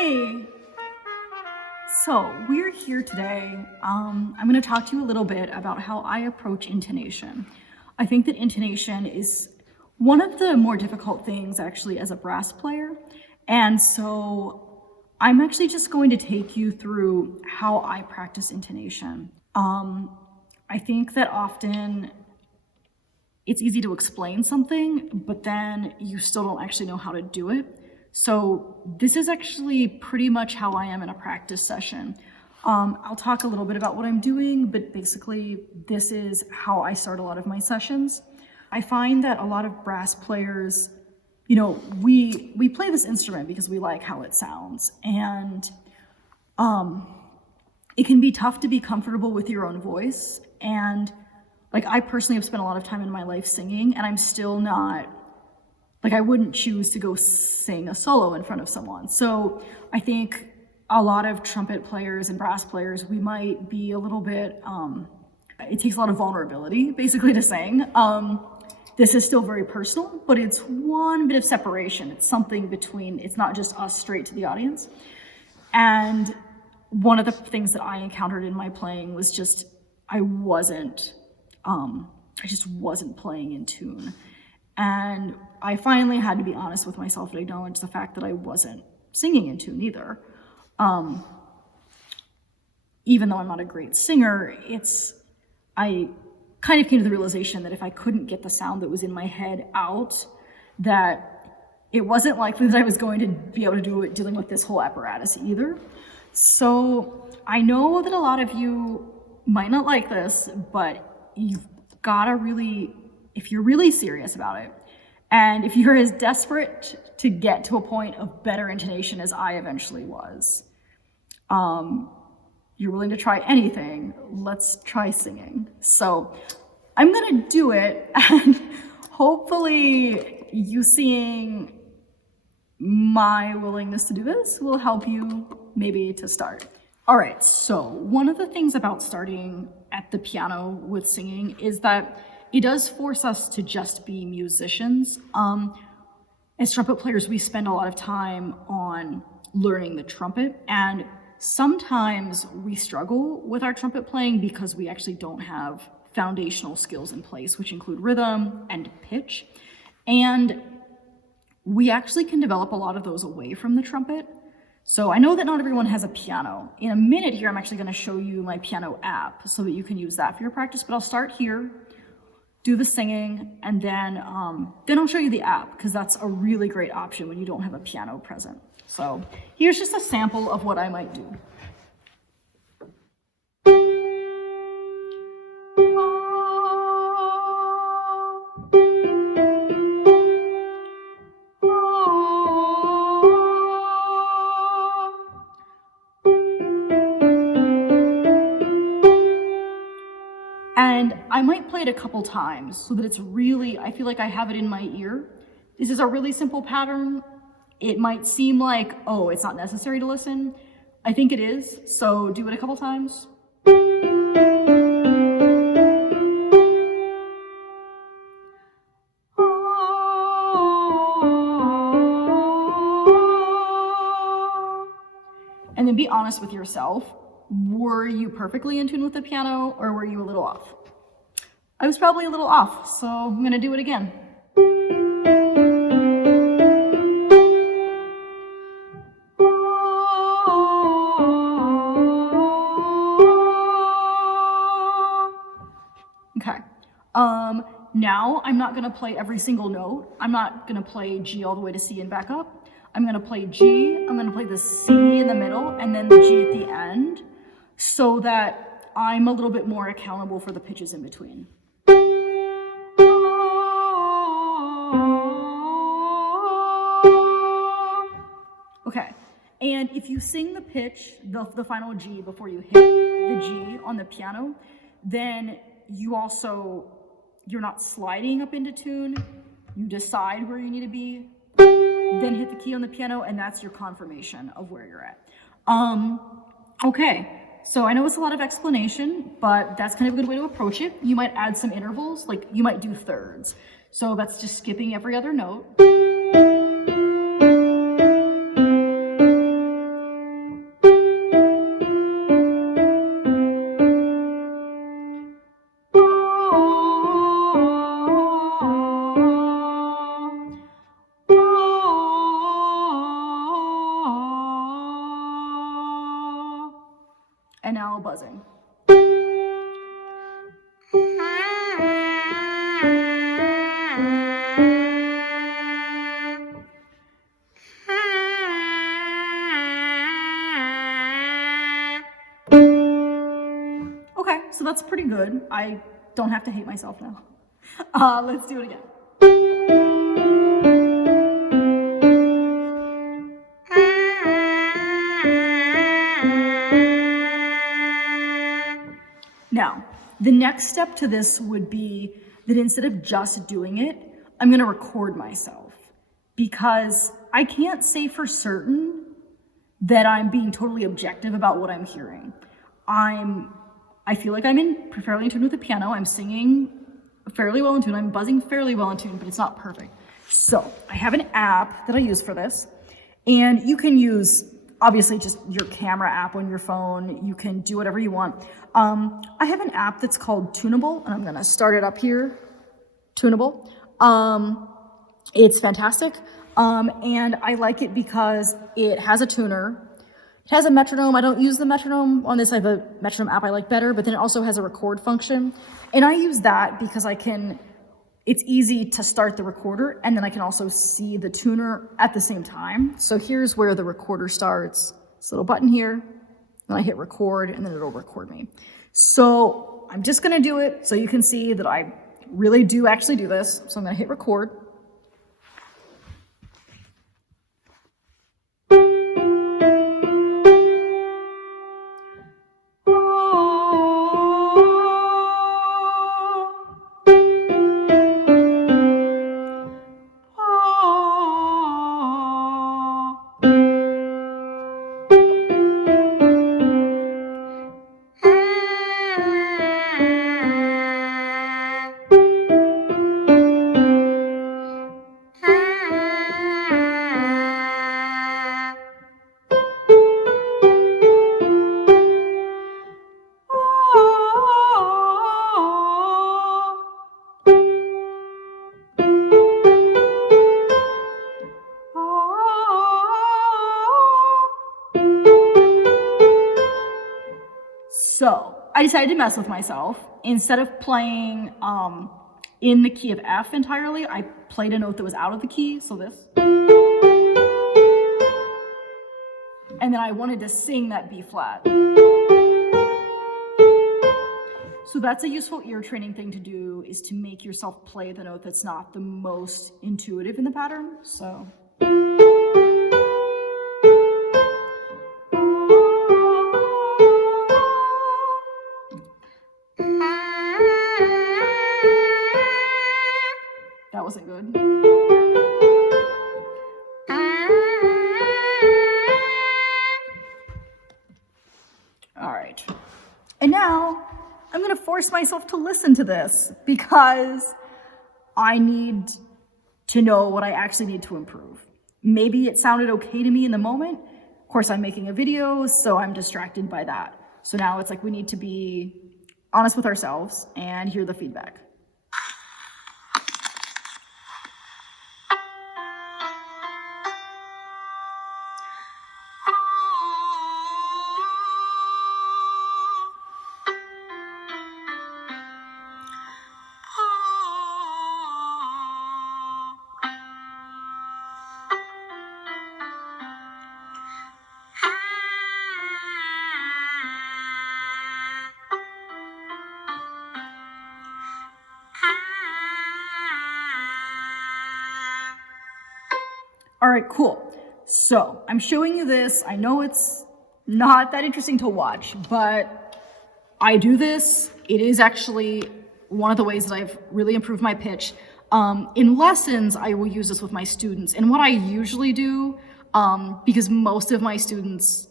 Hey, so we're here today. I'm going to talk to you a little bit about how I approach intonation. I think that intonation is one of the more difficult things actually as a brass player. And so I'm actually just going to take you through how I practice intonation. I think that often it's easy to explain something, but then you still don't actually know how to do it. So this is actually pretty much how I am in a practice session. I'll talk a little bit about what I'm doing, but basically this is how I start a lot of my sessions. I find that a lot of brass players, we play this instrument because we like how it sounds, and it can be tough to be comfortable with your own voice. And like, I personally have spent a lot of time in my life singing, and I'm still not, I wouldn't choose to go sing a solo in front of someone. So I think a lot of trumpet players and brass players, we might be a little bit, it takes a lot of vulnerability basically to sing. This is still very personal, but it's one bit of separation. It's something between, it's not just us straight to the audience. And one of the things that I encountered in my playing was just, I just wasn't playing in tune. And I finally had to be honest with myself and acknowledge the fact that I wasn't singing in tune either. Even though I'm not a great singer, I kind of came to the realization that if I couldn't get the sound that was in my head out, that it wasn't likely that I was going to be able to do it dealing with this whole apparatus either. So I know that a lot of you might not like this, but you've gotta really, if you're really serious about it, and if you're as desperate to get to a point of better intonation as I eventually was, you're willing to try anything, let's try singing. So I'm gonna do it, and hopefully you seeing my willingness to do this will help you maybe to start. All right, so one of the things about starting at the piano with singing is that it does force us to just be musicians. As trumpet players, we spend a lot of time on learning the trumpet, and sometimes we struggle with our trumpet playing because we actually don't have foundational skills in place, which include rhythm and pitch. And we actually can develop a lot of those away from the trumpet. So I know that not everyone has a piano. In a minute here, I'm actually gonna show you my piano app so that you can use that for your practice, but I'll start here, do the singing, and then I'll show you the app, because that's a really great option when you don't have a piano present. So here's just a sample of what I might do. And I might play it a couple times so that it's really, I feel like I have it in my ear. This is a really simple pattern. It might seem like, oh, it's not necessary to listen. I think it is, so do it a couple times. And then be honest with yourself. Were you perfectly in tune with the piano, or were you a little off? I was probably a little off, so I'm gonna do it again. Okay, now I'm not gonna play every single note. I'm not gonna play G all the way to C and back up. I'm gonna play G, I'm gonna play the C in the middle, and then the G at the end, so that I'm a little bit more accountable for the pitches in between. Okay, and if you sing the pitch, the final G before you hit the G on the piano, then you're not sliding up into tune, you decide where you need to be, then hit the key on the piano, and that's your confirmation of where you're at. Okay, so I know it's a lot of explanation, but that's kind of a good way to approach it. You might add some intervals, like you might do thirds. So that's just skipping every other note. that's pretty good. I don't have to hate myself now. Let's do it again. Now, the next step to this would be that instead of just doing it, I'm gonna record myself, because I can't say for certain that I'm being totally objective about what I'm hearing. I feel like I'm fairly in tune with the piano. I'm singing fairly well in tune. I'm buzzing fairly well in tune, but it's not perfect. So I have an app that I use for this, and you can use obviously just your camera app on your phone. You can do whatever you want. I have an app that's called Tunable, and I'm gonna start it up here. Tunable. It's fantastic. And I like it because it has a tuner. It has a metronome. I don't use the metronome on this. I have a metronome app I like better, but then it also has a record function. And I use that because it's easy to start the recorder, and then I can also see the tuner at the same time. So here's where the recorder starts. This little button here, and I hit record, and then it'll record me. So I'm just gonna do it so you can see that I really do actually do this. So I'm gonna hit record. So I decided to mess with myself. Instead of playing in the key of F entirely, I played a note that was out of the key, so this. And then I wanted to sing that B flat. So that's a useful ear training thing to do, is to make yourself play the note that's not the most intuitive in the pattern. So. That wasn't good. All right. And now I'm going to force myself to listen to this, because I need to know what I actually need to improve. Maybe it sounded okay to me in the moment. Of course, I'm making a video, so I'm distracted by that. So now it's like we need to be honest with ourselves and hear the feedback. All right, cool. So I'm showing you this. I know it's not that interesting to watch, but I do this. It is actually one of the ways that I've really improved my pitch. In lessons, I will use this with my students. And what I usually do, because most of my students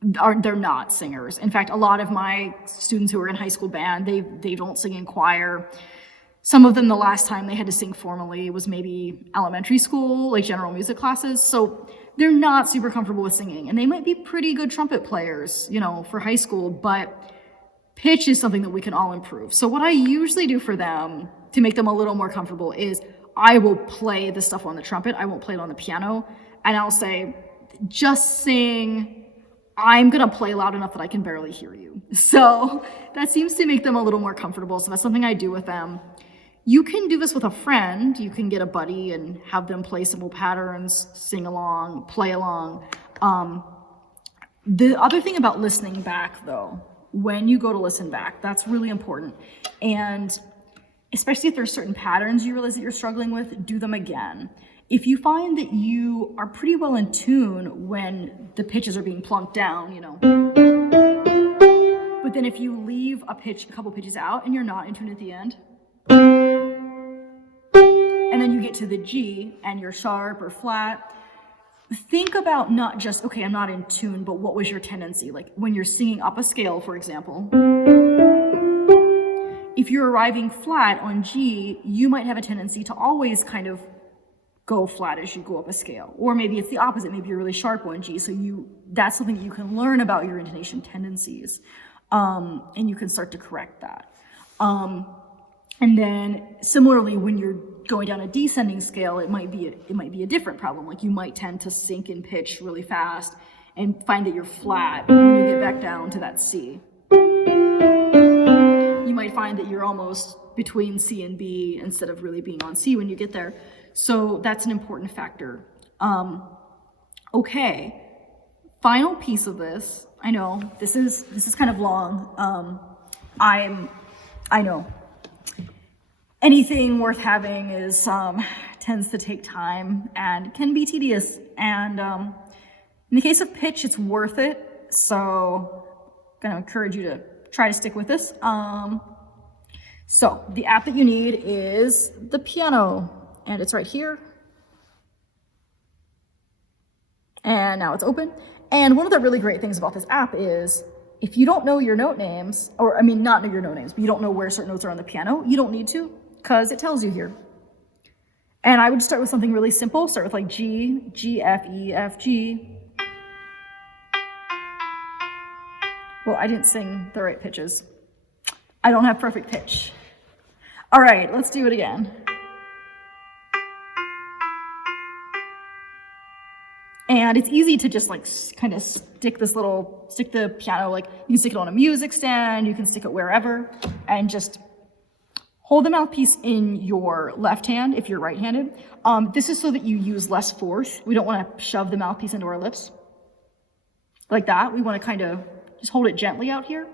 they're not singers. In fact, a lot of my students who are in high school band, they don't sing in choir. Some of them, the last time they had to sing formally was maybe elementary school, like general music classes. So they're not super comfortable with singing, and they might be pretty good trumpet players, for high school, but pitch is something that we can all improve. So what I usually do for them to make them a little more comfortable is I will play the stuff on the trumpet. I won't play it on the piano, and I'll say, just sing. I'm gonna play loud enough that I can barely hear you. So that seems to make them a little more comfortable. So that's something I do with them. You can do this with a friend. You can get a buddy and have them play simple patterns, sing along, play along. The other thing about listening back, though, when you go to listen back. That's really important. And especially if there's certain patterns you realize that you're struggling with, do them again. If you find that you are pretty well in tune when the pitches are being plunked down, you know, but then if you leave a couple pitches out and you're not in tune at the end, and then you get to the G and you're sharp or flat, think about not just, okay, I'm not in tune, but what was your tendency? Like when you're singing up a scale, for example, if you're arriving flat on G, you might have a tendency to always kind of go flat as you go up a scale. Or maybe it's the opposite. Maybe you're really sharp on G. So that's something that you can learn about your intonation tendencies. And you can start to correct that. And then similarly, when you're going down a descending scale, it might be a different problem. Like you might tend to sink in pitch really fast and find that you're flat when you get back down to that C. You might find that you're almost between C and B instead of really being on C when you get there. So that's an important factor. Okay, final piece of this. I know this is kind of long. I know anything worth having is tends to take time and can be tedious. And in the case of pitch, it's worth it. So I'm gonna encourage you to try to stick with this. So the app that you need is the piano, and it's right here. And now it's open. And one of the really great things about this app is if you don't know your note names, or I mean, not know your note names, but you don't know where certain notes are on the piano, you don't need to, because it tells you here. And I would start with something really simple. Start with like G, G, F, E, F, G. Well, I didn't sing the right pitches. I don't have perfect pitch. All right, let's do it again. And it's easy to just like kind of stick the piano, like you can stick it on a music stand, you can stick it wherever, and just hold the mouthpiece in your left hand if you're right-handed. This is so that you use less force. We don't want to shove the mouthpiece into our lips like that. We want to kind of just hold it gently out here.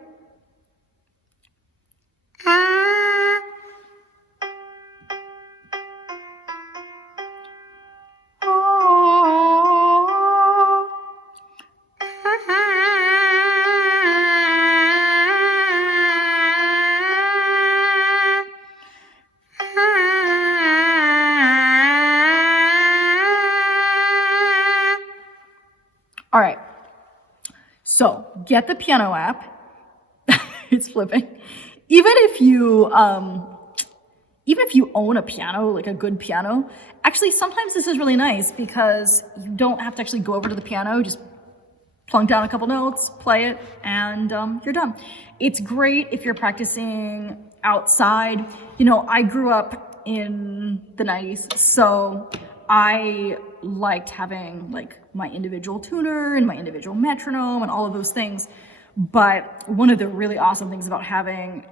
All right, so get the piano app. It's flipping. Even if you own a piano, like a good piano, actually sometimes this is really nice because you don't have to actually go over to the piano, just plunk down a couple notes, play it, and you're done. It's great if you're practicing outside. You know, I grew up in the 90s, so I liked having like my individual tuner and my individual metronome and all of those things. But one of the really awesome things about having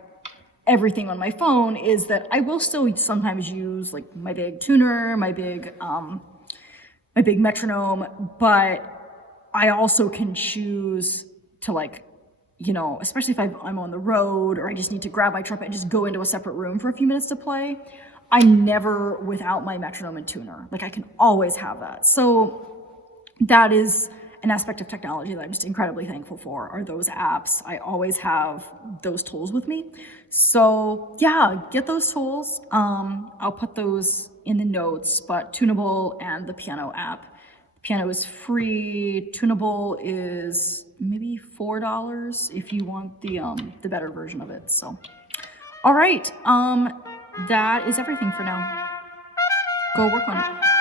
everything on my phone is that I will still sometimes use like my big tuner, my big metronome, but I also can choose to, like, you know, especially if I'm on the road or I just need to grab my trumpet and just go into a separate room for a few minutes to play. I'm never without my metronome and tuner. Like, I can always have that. So that is an aspect of technology that I'm just incredibly thankful for, are those apps. I always have those tools with me. So yeah, get those tools. I'll put those in the notes, but Tunable and the piano app. Piano is free. Tunable is maybe $4 if you want the better version of it. So, all right, that is everything for now. Go work on it.